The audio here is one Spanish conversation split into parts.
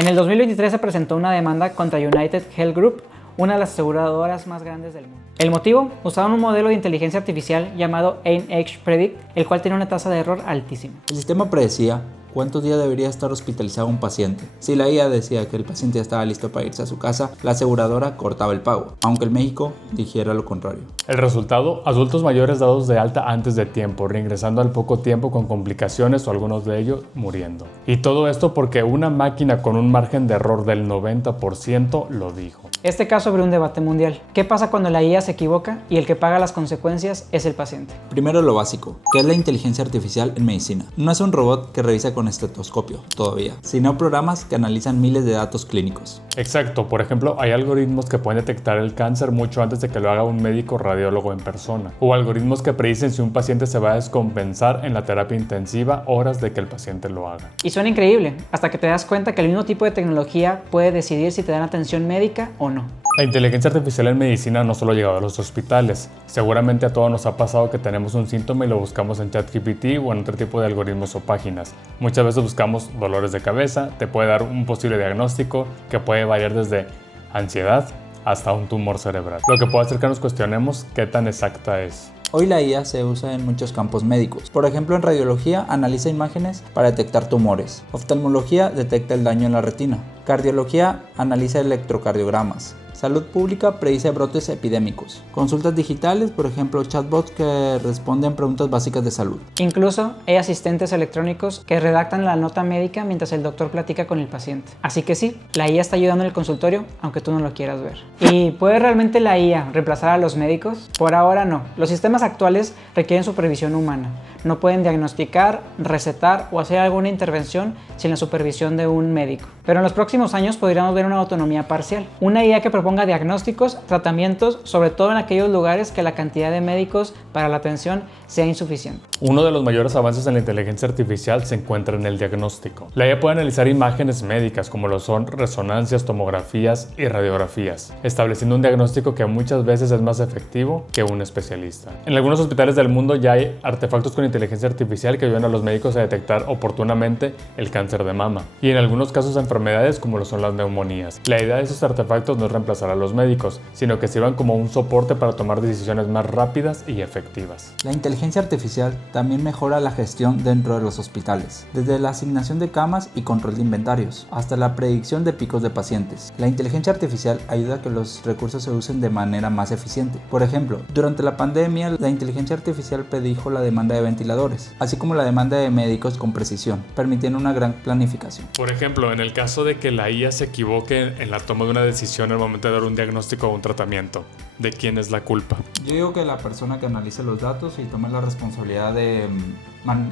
En el 2023 se presentó una demanda contra United Health Group, una de las aseguradoras más grandes del mundo. El motivo, usaban un modelo de inteligencia artificial llamado AIM-Edge Predict, el cual tiene una tasa de error altísima. El sistema predecía cuántos días debería estar hospitalizado un paciente. Si la IA decía que el paciente ya estaba listo para irse a su casa, la aseguradora cortaba el pago, aunque el médico dijera lo contrario. El resultado, adultos mayores dados de alta antes de tiempo, reingresando al poco tiempo con complicaciones o algunos de ellos muriendo. Y todo esto porque una máquina con un margen de error del 90% lo dijo. Este caso abrió un debate mundial. ¿Qué pasa cuando la IA se equivoca y el que paga las consecuencias es el paciente? Primero lo básico, que es la inteligencia artificial en medicina. No es un robot que revisa con estetoscopio, todavía, sino programas que analizan miles de datos clínicos. Exacto, por ejemplo, hay algoritmos que pueden detectar el cáncer mucho antes de que lo haga un médico radiólogo en persona, o algoritmos que predicen si un paciente se va a descompensar en la terapia intensiva horas de que el paciente lo haga. Y suena increíble, hasta que te das cuenta que el mismo tipo de tecnología puede decidir si te dan atención médica o no. La inteligencia artificial en medicina no solo ha llegado a los hospitales. Seguramente a todos nos ha pasado que tenemos un síntoma y lo buscamos en ChatGPT o en otro tipo de algoritmos o páginas. Muchas veces buscamos dolores de cabeza, te puede dar un posible diagnóstico que puede variar desde ansiedad hasta un tumor cerebral. Lo que puede hacer que nos cuestionemos qué tan exacta es. Hoy la IA se usa en muchos campos médicos. Por ejemplo, en radiología analiza imágenes para detectar tumores. Oftalmología detecta el daño en la retina. Cardiología analiza electrocardiogramas. Salud pública predice brotes epidémicos. Consultas digitales, por ejemplo, chatbots que responden preguntas básicas de salud. Incluso hay asistentes electrónicos que redactan la nota médica mientras el doctor platica con el paciente. Así que sí, la IA está ayudando en el consultorio, aunque tú no lo quieras ver. ¿Y puede realmente la IA reemplazar a los médicos? Por ahora no. Los sistemas actuales requieren supervisión humana. No pueden diagnosticar, recetar o hacer alguna intervención sin la supervisión de un médico. Pero en los próximos años podríamos ver una autonomía parcial. Una IA que proponga diagnósticos, tratamientos, sobre todo en aquellos lugares que la cantidad de médicos para la atención sea insuficiente. Uno de los mayores avances en la inteligencia artificial se encuentra en el diagnóstico. La IA puede analizar imágenes médicas como lo son resonancias, tomografías y radiografías, estableciendo un diagnóstico que muchas veces es más efectivo que un especialista. En algunos hospitales del mundo ya hay artefactos con inteligencia artificial que ayudan a los médicos a detectar oportunamente el cáncer de mama y en algunos casos enfermedades como lo son las neumonías. La idea de esos artefactos no es reemplazar a los médicos, sino que sirvan como un soporte para tomar decisiones más rápidas y efectivas. La inteligencia artificial también mejora la gestión dentro de los hospitales, desde la asignación de camas y control de inventarios, hasta la predicción de picos de pacientes. La inteligencia artificial ayuda a que los recursos se usen de manera más eficiente. Por ejemplo, durante la pandemia, la inteligencia artificial predijo la demanda de ventiladores, así como la demanda de médicos con precisión, permitiendo una gran planificación. Por ejemplo, en el caso de que la IA se equivoque en la toma de una decisión al momento de dar un diagnóstico o un tratamiento, ¿de quién es la culpa? Yo digo que la persona que analice los datos y tome la responsabilidad de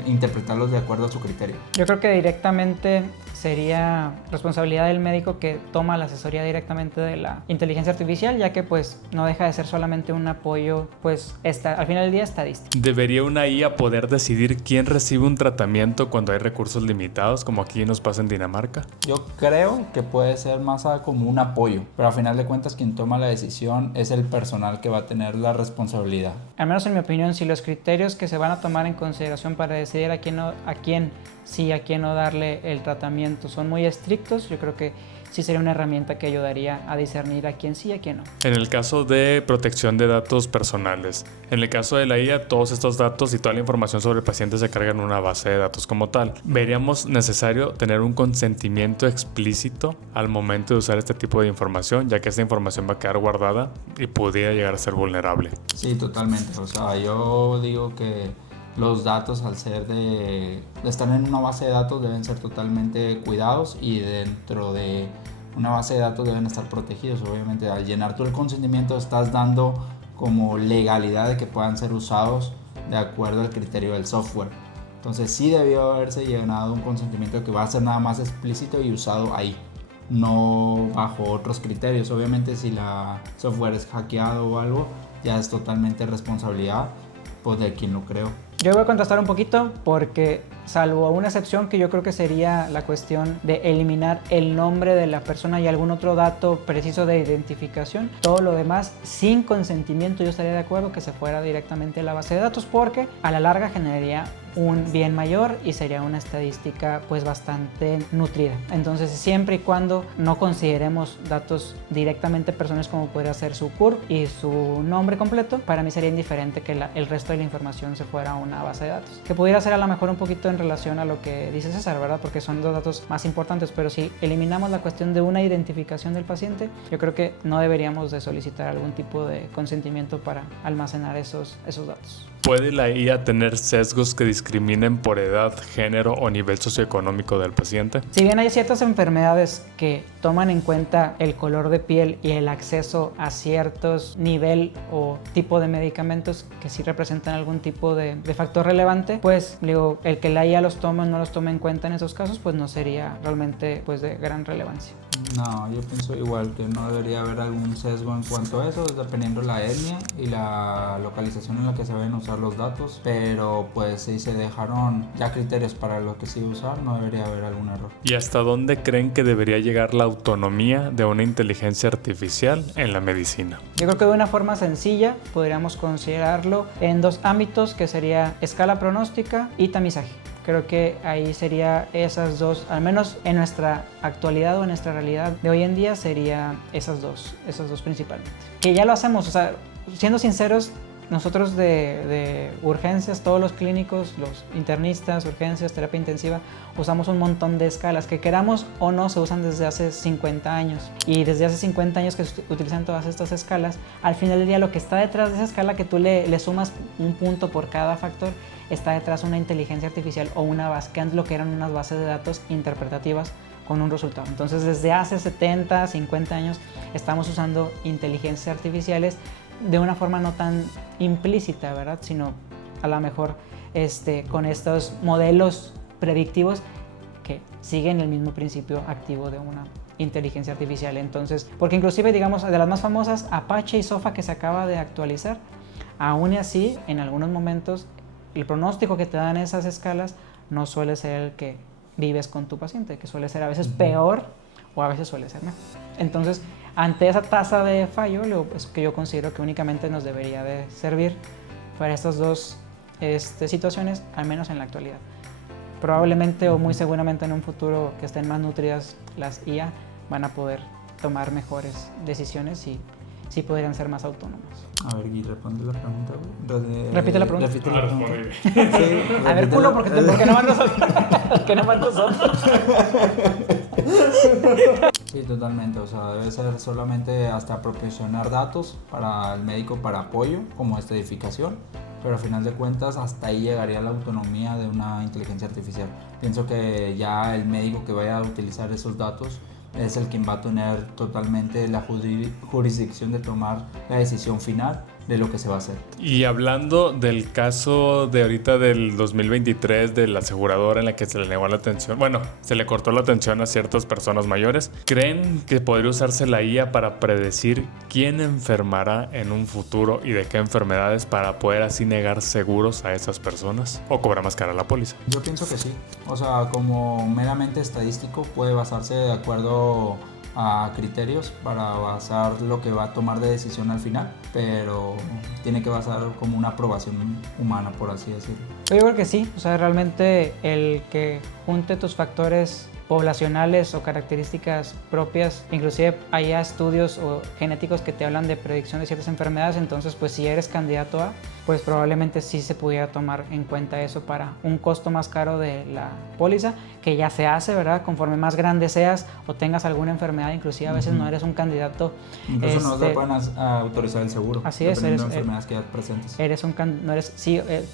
interpretarlos de acuerdo a su criterio. Yo creo que directamente sería responsabilidad del médico que toma la asesoría directamente de la inteligencia artificial, ya que pues no deja de ser solamente un apoyo, pues al final del día estadístico. ¿Debería una IA poder decidir quién recibe un tratamiento cuando hay recursos limitados, como aquí nos pasa en Dinamarca? Yo creo que puede ser más como un apoyo, pero al final de cuentas quien toma la decisión es el personal que va a tener la responsabilidad. Al menos en mi opinión, si los criterios que se van a tomar en consideración para decidir a quién sí, a quién no darle el tratamiento son muy estrictos, yo creo que sí sería una herramienta que ayudaría a discernir a quién sí y a quién no. En el caso de protección de datos personales, en el caso de la IA, todos estos datos y toda la información sobre el paciente se cargan en una base de datos como tal. ¿Veríamos necesario tener un consentimiento explícito al momento de usar este tipo de información, ya que esta información va a quedar guardada y pudiera llegar a ser vulnerable? Sí, totalmente. O sea, yo digo que los datos, al ser estar en una base de datos, deben ser totalmente cuidados y dentro de una base de datos deben estar protegidos. Obviamente, al llenar tú el consentimiento estás dando como legalidad de que puedan ser usados de acuerdo al criterio del software. Entonces sí debió haberse llenado un consentimiento que va a ser nada más explícito y usado ahí, no bajo otros criterios. Obviamente si la software es hackeado o algo, ya es totalmente responsabilidad pues de quien lo creó. Yo voy a contrastar un poquito porque, salvo una excepción que yo creo que sería la cuestión de eliminar el nombre de la persona y algún otro dato preciso de identificación, todo lo demás sin consentimiento yo estaría de acuerdo que se fuera directamente a la base de datos, porque a la larga generaría un bien mayor y sería una estadística pues bastante nutrida. Entonces siempre y cuando no consideremos datos directamente personales como podría ser su CURP y su nombre completo, para mí sería indiferente que el resto de la información se fuera a una base de datos, que pudiera ser a lo mejor un poquito en relación a lo que dice César, ¿verdad? Porque son los datos más importantes, pero si eliminamos la cuestión de una identificación del paciente, yo creo que no deberíamos de solicitar algún tipo de consentimiento para almacenar esos datos. ¿Puede la IA tener sesgos que discriminen por edad, género o nivel socioeconómico del paciente? Si bien hay ciertas enfermedades que toman en cuenta el color de piel y el acceso a ciertos nivel o tipo de medicamentos que sí representan algún tipo de factor relevante, pues digo, el que la IA los tome o no los tome en cuenta en esos casos, pues no sería realmente pues de gran relevancia. No, yo pienso igual que no debería haber algún sesgo en cuanto a eso, dependiendo la etnia y la localización en la que se vayan a usar los datos, pero pues si se dejaron ya criterios para lo que se iba a usar, no debería haber algún error. ¿Y hasta dónde creen que debería llegar la autonomía de una inteligencia artificial en la medicina? Yo creo que de una forma sencilla podríamos considerarlo en dos ámbitos, que sería escala pronóstica y tamizaje. Creo que ahí sería esas dos, al menos en nuestra actualidad o en nuestra realidad de hoy en día, sería esas dos principalmente. Que ya lo hacemos, o sea, siendo sinceros, nosotros de urgencias, todos los clínicos, los internistas, urgencias, terapia intensiva, usamos un montón de escalas que queramos o no se usan desde hace 50 años. Y desde hace 50 años que se utilizan todas estas escalas, al final del día lo que está detrás de esa escala, que tú le sumas un punto por cada factor, está detrás una inteligencia artificial o una base, que antes lo que eran unas bases de datos interpretativas con un resultado. Entonces desde hace 70, 50 años estamos usando inteligencias artificiales de una forma no tan implícita, ¿verdad? Sino a lo mejor con estos modelos predictivos que siguen el mismo principio activo de una inteligencia artificial. Entonces, porque inclusive, digamos, de las más famosas, Apache y SOFA, que se acaba de actualizar, aún así, en algunos momentos, el pronóstico que te dan esas escalas no suele ser el que vives con tu paciente, que suele ser a veces peor o a veces suele ser mejor. Entonces, ante esa tasa de fallo, es que yo considero que únicamente nos debería de servir para estas dos situaciones, al menos en la actualidad. Probablemente o muy seguramente en un futuro que estén más nutridas las IA, van a poder tomar mejores decisiones y sí podrían ser más autónomos. A ver, Gui, responde la pregunta, güey. Repite la pregunta. Repite la pregunta. Sí, a ver, culo, porque no van nosotros. Que no van nosotros. Sí, totalmente, o sea, debe ser solamente hasta proporcionar datos para el médico para apoyo, como esta edificación, pero al final de cuentas hasta ahí llegaría la autonomía de una inteligencia artificial. Pienso que ya el médico que vaya a utilizar esos datos es el quien va a tener totalmente la jurisdicción de tomar la decisión final de lo que se va a hacer. Y hablando del caso de ahorita del 2023 de la aseguradora en la que se le negó la atención, bueno, se le cortó la atención a ciertas personas mayores, ¿creen que podría usarse la IA para predecir quién enfermará en un futuro y de qué enfermedades para poder así negar seguros a esas personas o cobrar más cara la póliza? Yo pienso que sí, o sea, como meramente estadístico puede basarse de acuerdo a criterios para basar lo que va a tomar de decisión al final, pero tiene que basar como una aprobación humana, por así decirlo. Yo creo que sí, o sea, realmente el que junte tus factores poblacionales o características propias, inclusive hay estudios o genéticos que te hablan de predicción de ciertas enfermedades, entonces pues si eres candidato a, pues probablemente sí se pudiera tomar en cuenta eso para un costo más caro de la póliza, que ya se hace, ¿verdad? Conforme más grande seas o tengas alguna enfermedad, inclusive a veces no eres un candidato. Incluso no te pueden autorizar el seguro. Así es, dependiendo de enfermedades que ya presentes.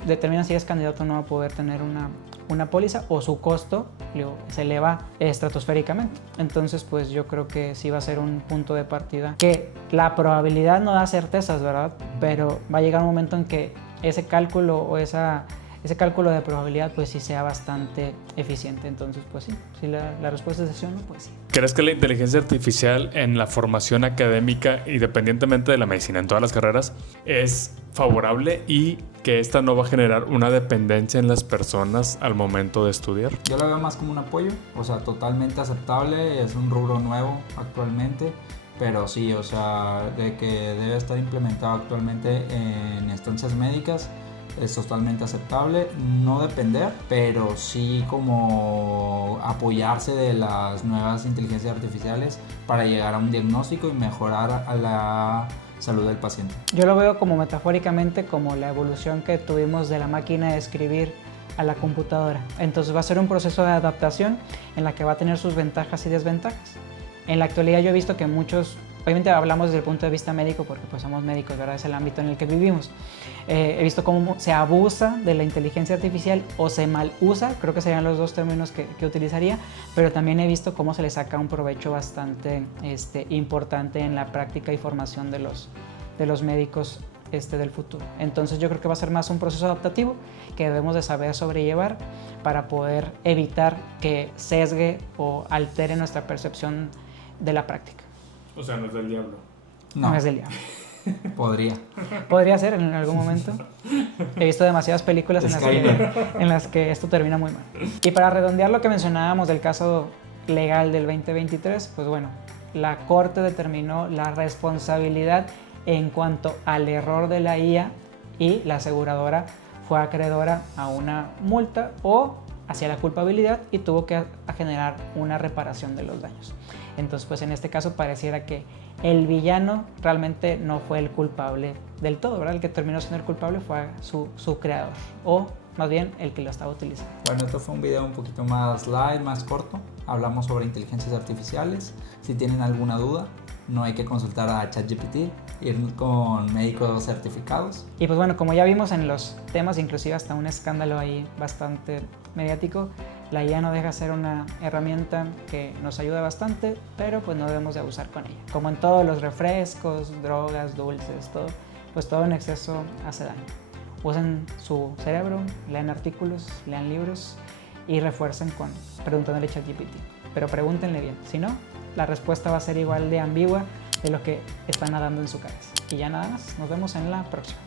Determina si eres candidato o no a poder tener una póliza o su costo se eleva estratosféricamente. Entonces, pues yo creo que sí va a ser un punto de partida que la probabilidad no da certezas, ¿verdad? Pero va a llegar un momento en que ese cálculo o ese cálculo de probabilidad pues sí sea bastante eficiente. Entonces, pues sí, si la respuesta es sí o no, pues sí. ¿Crees que la inteligencia artificial en la formación académica, independientemente de la medicina, en todas las carreras, es favorable y que esta no va a generar una dependencia en las personas al momento de estudiar? Yo la veo más como un apoyo, o sea, totalmente aceptable, es un rubro nuevo actualmente, pero sí, o sea, de que debe estar implementado actualmente en estancias médicas, es totalmente aceptable. No depender, pero sí como apoyarse de las nuevas inteligencias artificiales para llegar a un diagnóstico y mejorar a la salud del paciente. Yo lo veo como metafóricamente como la evolución que tuvimos de la máquina de escribir a la computadora. Entonces va a ser un proceso de adaptación en la que va a tener sus ventajas y desventajas. En la actualidad yo he visto que muchos, obviamente hablamos desde el punto de vista médico porque pues somos médicos, ¿verdad? Es el ámbito en el que vivimos. He visto cómo se abusa de la inteligencia artificial o se mal usa, creo que serían los dos términos que utilizaría, pero también he visto cómo se le saca un provecho bastante importante en la práctica y formación de los médicos del futuro. Entonces yo creo que va a ser más un proceso adaptativo que debemos de saber sobrellevar para poder evitar que sesgue o altere nuestra percepción de la práctica. O sea, no es del diablo. No es del diablo. Podría ser en algún momento. He visto demasiadas películas en las que esto termina muy mal. Y para redondear lo que mencionábamos del caso legal del 2023, pues bueno, la Corte determinó la responsabilidad en cuanto al error de la IA y la aseguradora fue acreedora a una multa o hacia la culpabilidad y tuvo que generar una reparación de los daños. Entonces, pues en este caso pareciera que el villano realmente no fue el culpable del todo, ¿verdad? El que terminó siendo el culpable fue su creador, o más bien el que lo estaba utilizando. Bueno, esto fue un video un poquito más light, más corto. Hablamos sobre inteligencias artificiales. Si tienen alguna duda, no hay que consultar a ChatGPT, ir con médicos certificados. Y pues bueno, como ya vimos en los temas, inclusive hasta un escándalo ahí bastante mediático, la IA no deja de ser una herramienta que nos ayuda bastante, pero pues no debemos de abusar con ella. Como en todos los refrescos, drogas, dulces, todo, pues todo en exceso hace daño. Usen su cerebro, lean artículos, lean libros y refuercen preguntándole a ChatGPT. Pero pregúntenle bien, si no, la respuesta va a ser igual de ambigua de lo que está nadando en su cabeza. Y ya nada más, nos vemos en la próxima.